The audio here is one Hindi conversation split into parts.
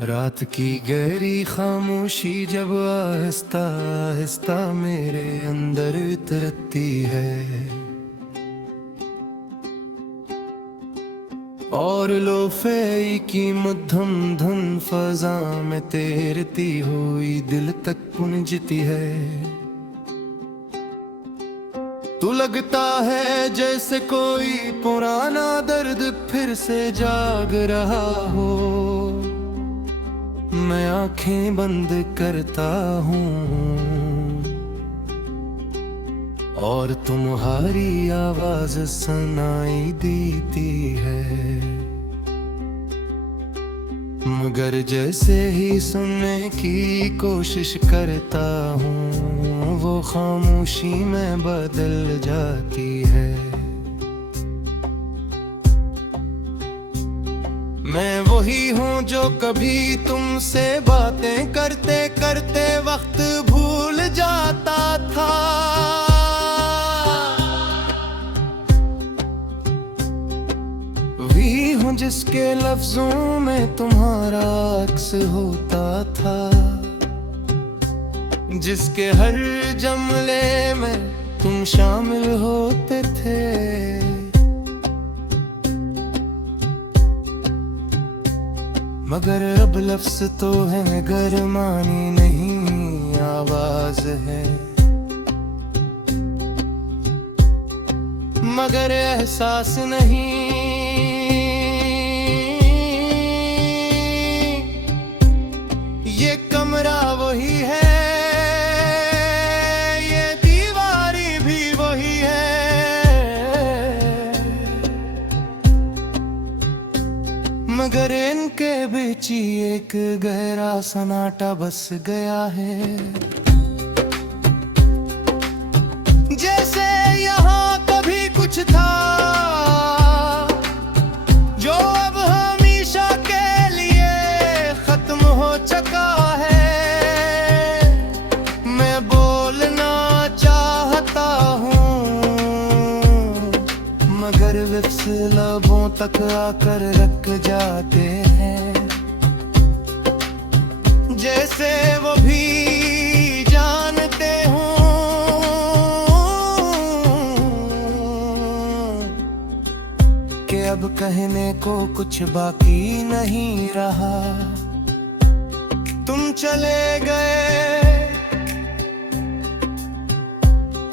रात की गहरी खामोशी जब आहिस्ता आहिस्ता मेरे अंदर उतरती है और लोफे की मध्यम धुन फजा में तैरती हुई दिल तक पुंजती है। तू लगता है जैसे कोई पुराना दर्द फिर से जाग रहा हो। मैं आंखें बंद करता हूँ और तुम्हारी आवाज सुनाई देती है, मगर जैसे ही सुनने की कोशिश करता हूँ वो खामोशी में बदल जाती है। मैं वही हूँ जो कभी तुमसे बातें करते करते वक्त भूल जाता था। वही हूँ जिसके लफ्जों में तुम्हारा अक्स होता था, जिसके हर जुमले में तुम शामिल होते थे। मगर अब लफ्ज़ तो है मगर मानी नहीं आवाज है, मगर एहसास नहीं। ये कमरा वही है, ये दीवारी भी वही है, मगर इनके बीच ही एक गहरा सन्नाटा बस गया है। जैसे यहाँ कभी कुछ था जो अब हमेशा के लिए खत्म हो चुका है। मैं बोलना चाहता हूँ मगर विफ्स लबों तक आकर रख जाते हैं। जैसे वो भी जानते हों कि अब कहने को कुछ बाकी नहीं रहा। तुम चले गए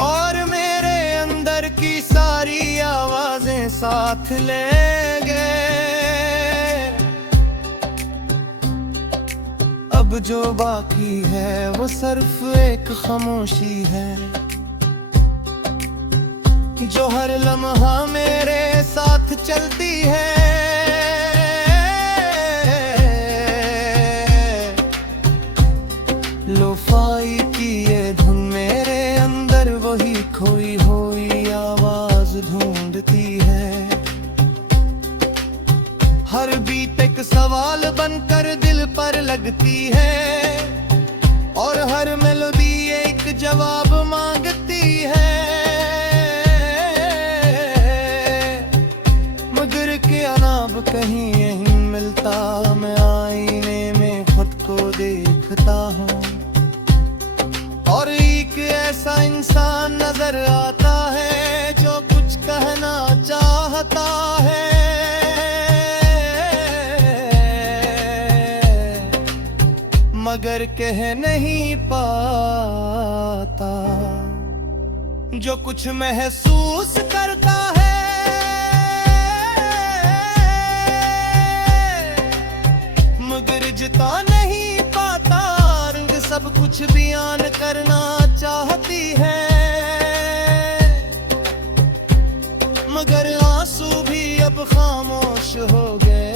और मेरे अंदर की सारी आवाजें साथ ले गए। अब जो बाकी है वो सिर्फ एक खामोशी है जो हर लम्हा मेरे साथ चलती है। लोफाई की ये धुन मेरे अंदर वही खोई हुई आवाज ढूंढती है। हर बीट एक सवाल बनकर दिल पर लगती है और हर मेलोडी एक जवाब मांगती है। मगर क्या नाम कहीं यहीं मिलता, मैं आईने में खुद को देखता हूँ और एक ऐसा इंसान नजर आता है जो कुछ कहना चाहता है मगर कह नहीं पाता। जो कुछ महसूस करता है मगर जिता नहीं पाता। रंग सब कुछ बयान करना चाहती है मगर आंसू भी अब खामोश हो गए।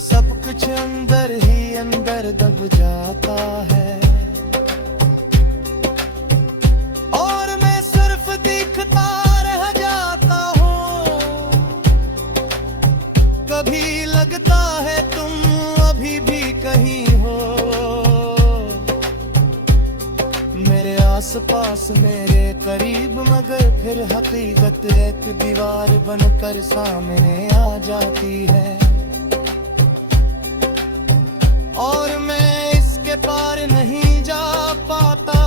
सब कुछ अंदर ही अंदर दब जाता है और मैं सिर्फ दिखता रह जाता हूँ। कभी लगता है तुम अभी भी कहीं हो मेरे आसपास मेरे करीब, मगर फिर हकीकत एक दीवार बनकर सामने आ जाती है। और मैं इसके पार नहीं जा पाता।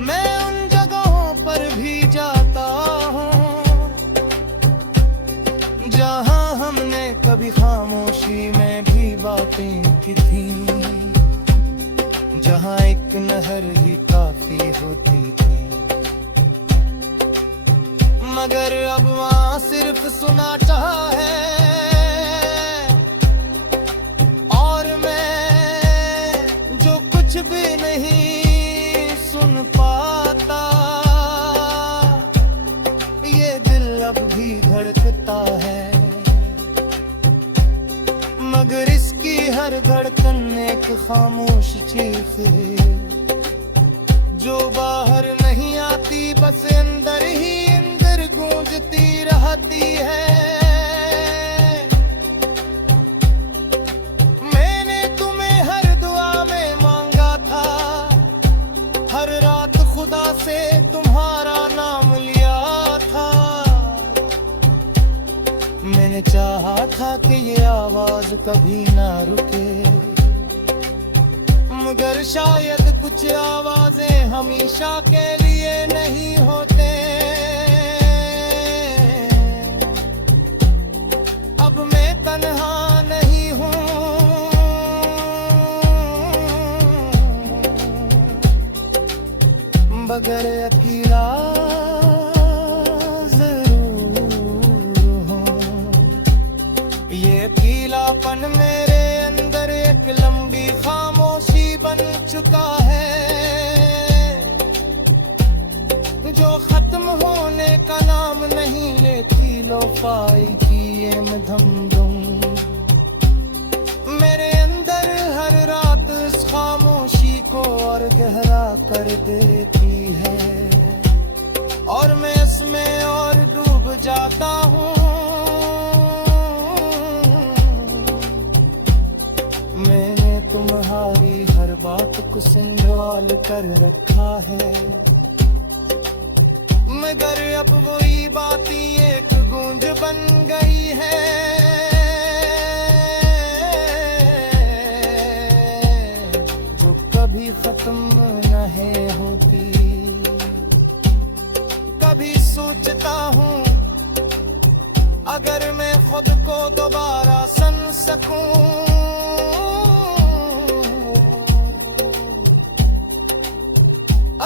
मैं उन जगहों पर भी जाता हूँ जहाँ हमने कभी खामोशी में भी बातें की थी, जहाँ एक नहर ही काफी होती थी। मगर अब वहाँ सिर्फ सुनाटा है, और मैं जो कुछ भी नहीं सुन पाता। ये दिल अब भी धड़कता है, मगर इसकी हर धड़कन एक खामोश चीख है, जो बाहर नहीं आती, बस अंदर ही अंदर गूंजती रहती है। मैंने तुम्हें हर दुआ में मांगा था, हर रात खुदा से तुम्हारा नाम लिया था। मैंने चाहा था कि ये आवाज कभी ना रुके, मगर शायद कुछ आवाजें हमेशा के लिए नहीं होते। अब मैं तन्हा नहीं हूँ, मगर अकेला अकेलापन मेरे अंदर एक लंबी खामोशी बन चुका है, जो खत्म होने का नाम नहीं लेती। लो पाई की ये मधमदम मेरे अंदर हर रात इस खामोशी को और गहरा कर देती है, और मैं इसमें और डूब जाता हूँ। मैंने तुम्हारी हर बात को संभाल कर रखा है, मगर अब वही बातें एक गूंज बन गई है, जो कभी खत्म न है होती। कभी सोचता हूँ अगर मैं खुद को दोबारा सुन सकूं,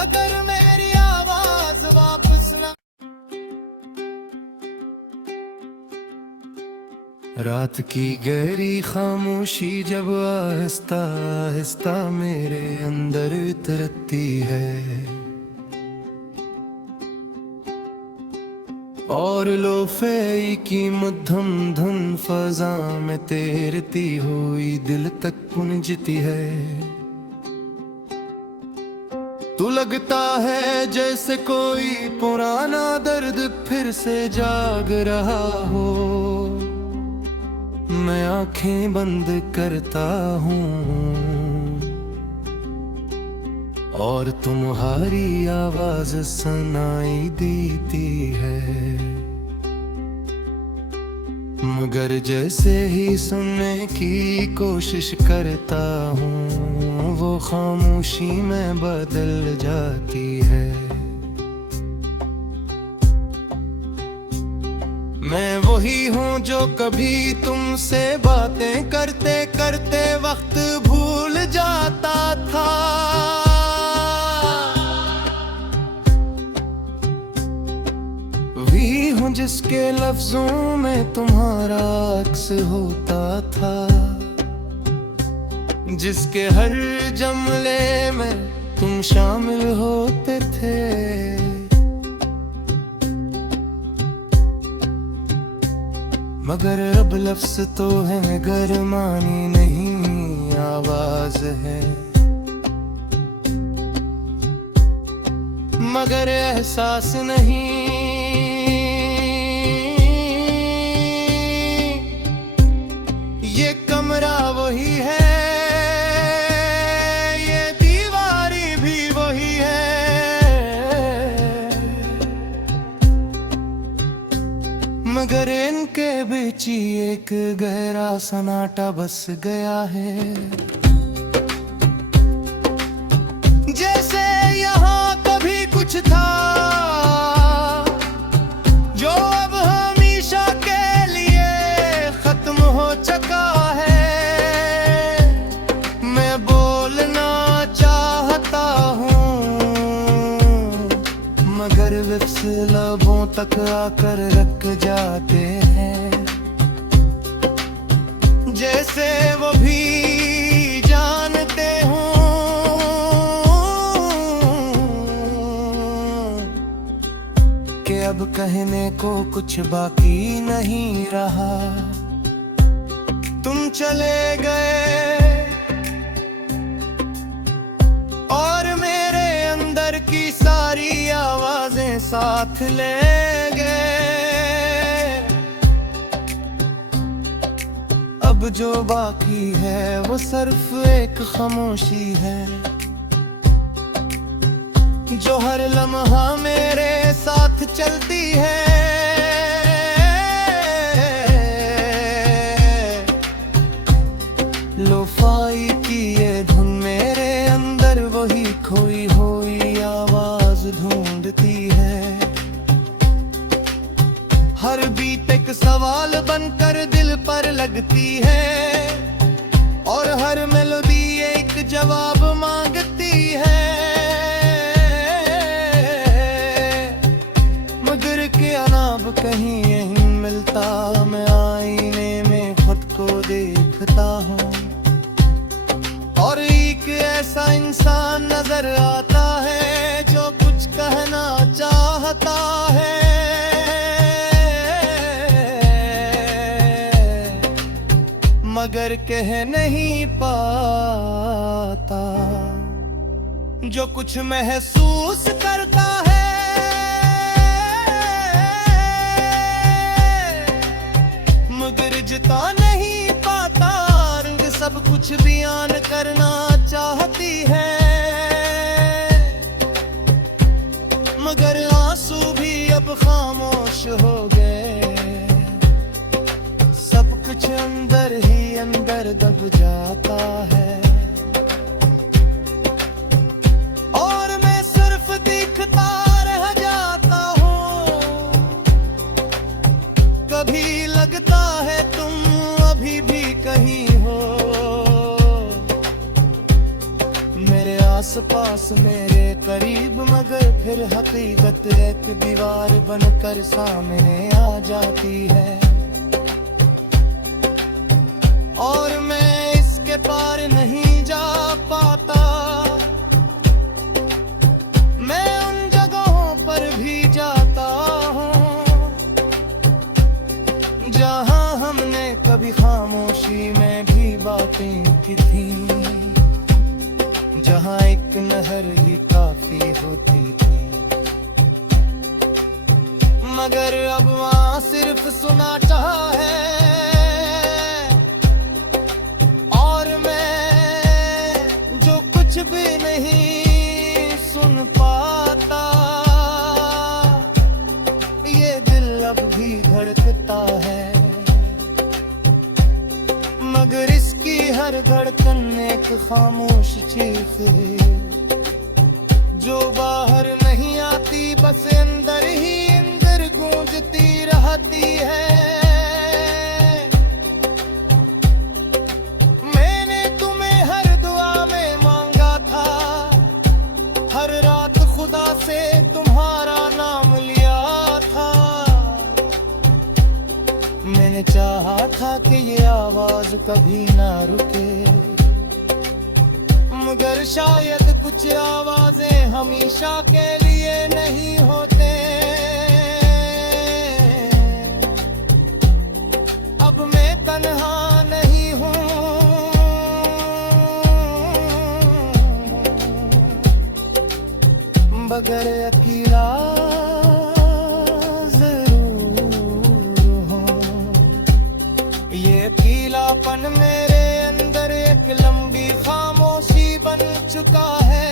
अगर मेरी आवाज वापस न। रात की गहरी खामोशी जब आहिस्ता आहिस्ता मेरे अंदर उतरती है, और लोफे की मध्यम धुन फजा में तैरती हुई दिल तक पुंजती है। तू लगता है जैसे कोई पुराना दर्द फिर से जाग रहा हो। मैं आंखें बंद करता हूँ और तुम्हारी आवाज सुनाई देती है, मगर जैसे ही सुनने की कोशिश करता हूँ वो खामोशी में बदल जाती है। मैं वही हूँ जो कभी तुमसे बातें करते करते वक्त भूल जाता था। वही हूँ जिसके लफ्जों में तुम्हारा अक्स होता था, जिसके हर जमले में तुम शामिल होते थे। मगर अब लफ्ज तो है मगर मानी नहीं आवाज है, मगर एहसास नहीं। ये कमरा वही है, मगर इनके बीच ही एक गहरा सन्नाटा बस गया है। जैसे यहाँ कभी कुछ था जो अब हमेशा के लिए खत्म हो चुका है। मैं बोलना चाहता हूँ मगर लिप्स लबों तक आकर रख जाते हैं। जैसे वो भी जानते हों कि अब कहने को कुछ बाकी नहीं रहा। तुम चले गए और मेरे अंदर की सारी आवाजें साथ ले गए। अब जो बाकी है वो सिर्फ एक खामोशी है जो हर लम्हा मेरे साथ चलती है। लोफाई की ये धुन मेरे अंदर वही खोई हुई आवाज ढूंढती है। हर बीत एक सवाल बनकर दिल पर लगती है और हर मेलोडी एक जवाब मांगती है। मगर क्या नाम कहीं यहीं मिलता, मैं आईने में खुद को देखता हूँ और एक ऐसा इंसान नजर आता है जो कुछ कहना चाहता है मगर कह नहीं पाता। जो कुछ महसूस करता है मगर जता नहीं पाता। रंग सब कुछ बयान करना चाहती है मगर आंसू भी अब खामोश हो गए। सब कुछ अंदर ही अंदर दब जाता है और मैं सिर्फ दिखता रह जाता हूँ। कभी लगता है तुम अभी भी कहीं हो मेरे आसपास मेरे करीब मगर फिर हकीकत एक दीवार बनकर सामने आ जाती है और मैं इसके पार नहीं जा पाता। मैं उन जगहों पर भी जाता हूँ जहाँ हमने कभी खामोशी में भी बातें की थी, जहाँ एक नहर ही काफी होती थी मगर अब वहाँ सिर्फ सुनाटा है और मैं जो कुछ भी नहीं सुन पाता। ये दिल अब भी धड़कता है मगर इसकी हर धड़कन एक खामोश चीख है जो बाहर नहीं आती, बस अंदर ही अंदर गूंजती रहती है। मैंने तुम्हें हर दुआ में मांगा था, हर रात खुदा से तुम्हारा नाम लिया था। मैंने चाहा था कि ये आवाज कभी ना रुके मगर शायद कुछ आवाजें हमेशा के लिए नहीं होते। अब मैं तन्हा नहीं हूँ बगैर अकेला जरूर हूँ। ये अकेलापन मेरे अंदर एक लंबी खामोशी बन चुका है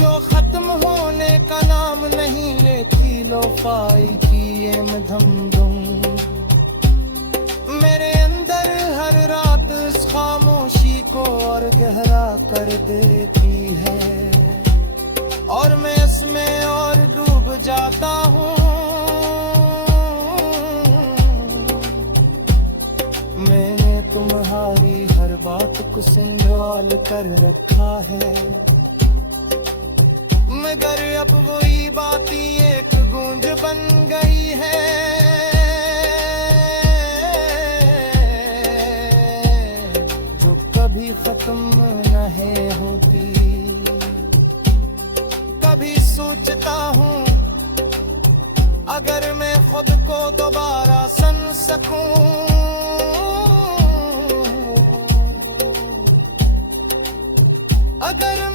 जो खत्म होने का नाम नहीं ले देखी लो पाई की ये मधमदुम मेरे अंदर हर रात इस खामोशी को और गहरा कर देती है और मैं इसमें और डूब जाता हूँ। मैंने तुम्हारी हर बात को संभाल कर रखा है मगर अब वही बातें एक गूंज बन गई है जो कभी खत्म न है होती। कभी सोचता हूँ अगर मैं खुद को दोबारा सन सकूं अगर